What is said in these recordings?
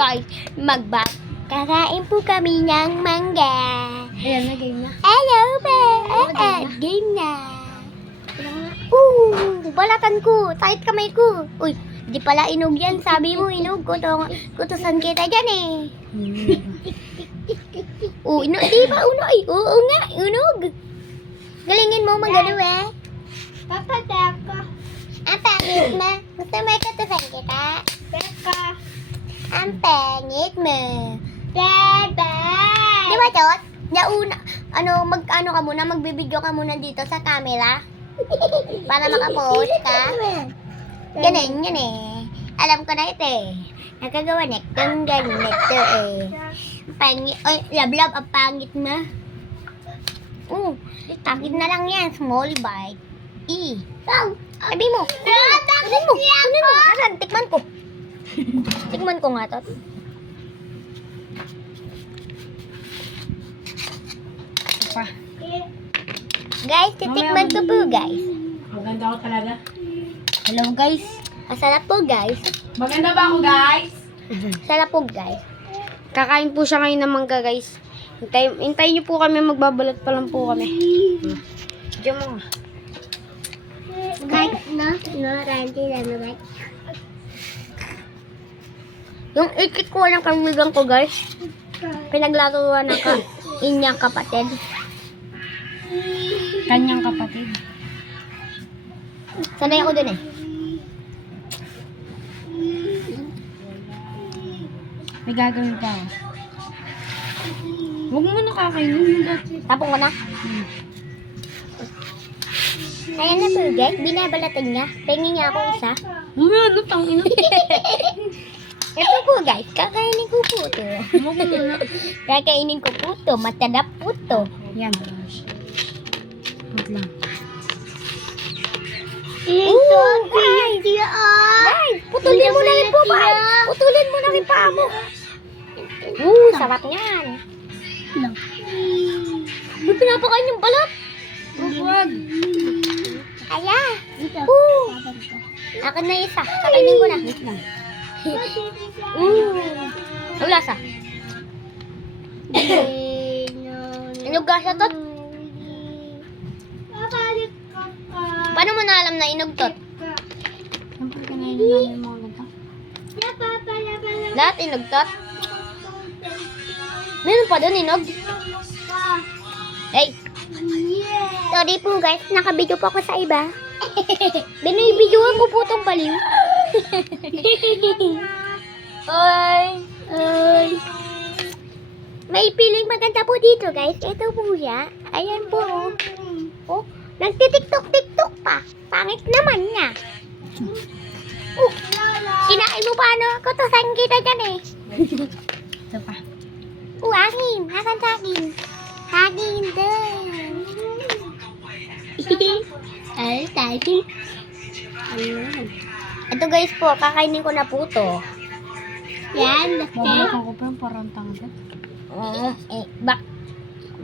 guys, kakain po kami ng mangga. Ayan na, game na. Hello, ba? Game na. Balatan ko. Sakit kamay ko. Uy, di pala inog yan. Sabi mo inog. Kutusan kita dyan eh. Inog. Di ba unog? Oo nga, inog. Galingin mo magano eh. Papadak ko. Ang pangit mo. Gusto mo kutusan kita? Beka. Ang pangit mo. Bye-bye. Di ba, Chot? Mag-ano ka muna, magbibideo ka muna dito sa camera. Para makapost ka. Ganun, yan eh. Alam ko na ito eh. Nakagawa na itong ganito eh. Pangit, love, ang pangit na. Pangit na lang yan. Small bite. Sabi mo. Kunin mo. Asan? Tikman ko. Tikman ko nga to. Pa. Guys, titikman ko po guys. Maganda ako talaga. Hello guys. Masarap po guys. Maganda ba ako, guys? Sarap po guys. Kakain po siya ngayon ng mangga, guys. Hintayin niyo po kami, magbabalat pa lang po kami. Diyan mo nga. Guys, ranty na guys. Yung itik ko ng kamigang ko guys. Pinaglatuan ng inyang kapatid. Kanyang kapatid. Sanay ako dun eh. May gagawin pa ako. Huwag mo nakakainin. Tapong ko na. Ayan na po guys, binabalatan niya. Pengi niya ako isa. Ano tangina? Ito po guys, kakainin ko po ito. Huwag mo na. Kakainin ko po ito, matadap po ito. Yan. Wait lang. Ito guys, guys, putulin mo na rin po ba? Putulin mo na rin pa mo. Sarap yan. May pinapakain yung balat. Huwag. Kaya. Akin na isa. Kakainin ko na. Ang lasa. Inog gasa tot. Paano mo na alam na inog tot? Siyempre kanainin namin mga ganito. Lahat inog tot? Meron pa doon inog? Hey! Sorry po guys, nakabidyo po ako sa iba. Binibidyoan ko po itong baliw. Ay! May piling maganda po dito guys. Ito po siya. Ayan po. Oh, nagtitiktok-tiktok pa. Pangit naman niya. Kinain mo pa ano? Kutusan kita dyan eh. Ito pa. Akin. Asan sa akin? Akin din. Ay, tayo. Ito guys po, kakainin ko na po to. Yan. Babalikan ko pa yung parang tangga.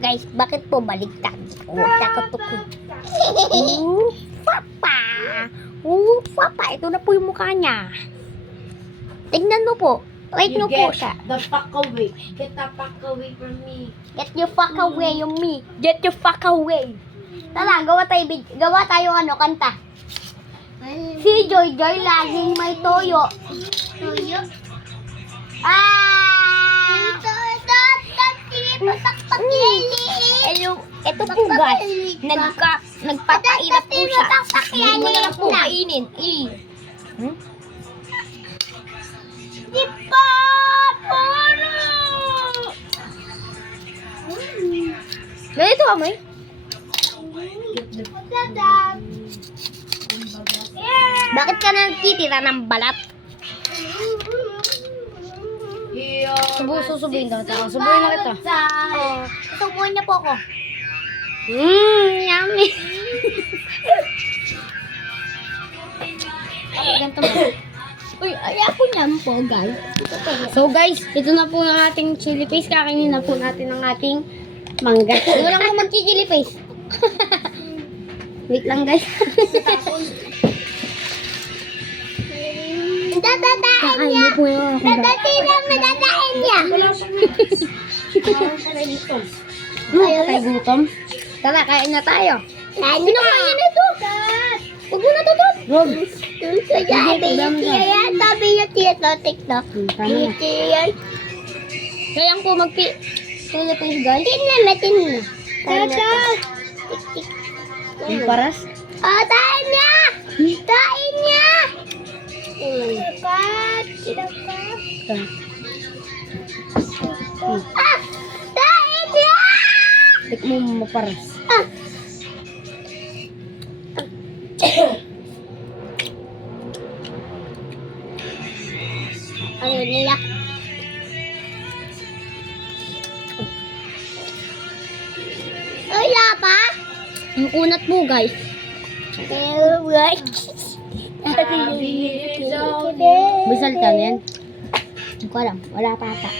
Guys, bakit po baliktad? Takotok ko. Papa! Papa! Ito na po yung mukha niya. Tignan mo po. Wait mo po siya. The fuck away. Get the fuck away from me. Get your fuck away on me. Get your fuck away. Tara, gawa tayo kanta. Si Joy laging may toyo. Toyo? Hello, ito po guys. Nagpapairap po siya. Hindi mo na lang po kainin. Di pa! Puro! Ganito kami? Bakit ka nagtitira ng balat? Susubuhin daw ako. Subuhin na kita. Subuhin niya po ako. Yummy. Ganito mo. Uy, ay ako niyan po guys. So guys, ito na po ang ating chili paste. Kakainin na po natin ang ating mangga. Wala ko mag-chili paste. Wait lang guys. Dadadain niya. Dadadain niya. Ay, gutom. Tara, kain na tayo. Kain na to. Huwag mo na to. Rob. Sabi niya TikTok. Tama na. Yan. Kaya po tulo tayo guys. Tin na. Tata. Yung paras. Oh, tain niya! Tain niya! Ah! Tain niya! Tikmo mo paras. Ah! Ayaw nila. Wala pa? Ang kunat po guys. Pero guys. May salita na yan. Hindi ko alam. Wala pa ata.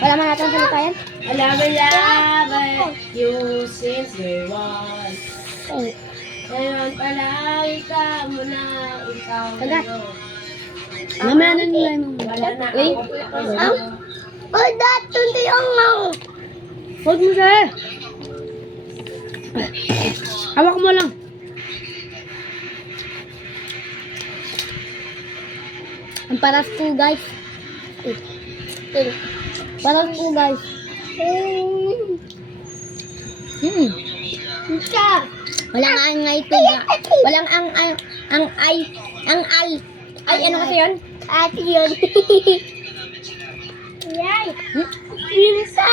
Wala man natin salita yan. Alaman you since day one. Ngayon pala ikaw mo na ikaw. Kagat. Mamaya na nila yung Wala na Wait. Ang? Oh, dati hindi ang Huwag mo siya eh. Hawak mo lang. Ang paras po guys. Paras po guys. Isa. Walang ang ay tuga. Walang ang ay ano kasi yun? Ate yun. Yay. Pinsa.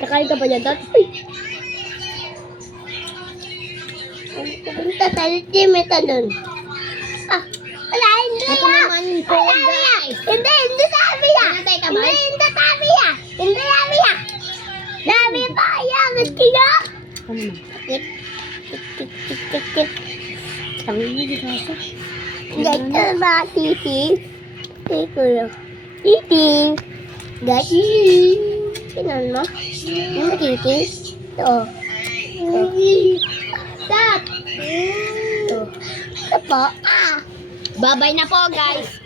Kakain ka pa dyan, Tot? Punta tayo meta doon. Ah, wala, hindi Ito na. naman po guys. Hindi sabi ya. Pinatay ka ba? Hindi sabi ya. Hindi sabi ya. Sabi pa ya, gusto niya. Ano naman? Tik, tik, tik, tik, tik, tik. Tangin mo dito ako. Ganito ba, titi? Tito yun. Titi. Gashi. Sinan mo? Ano mo, titi? Ito. Stop. Ito. Ito po. Ah. Babay na po guys.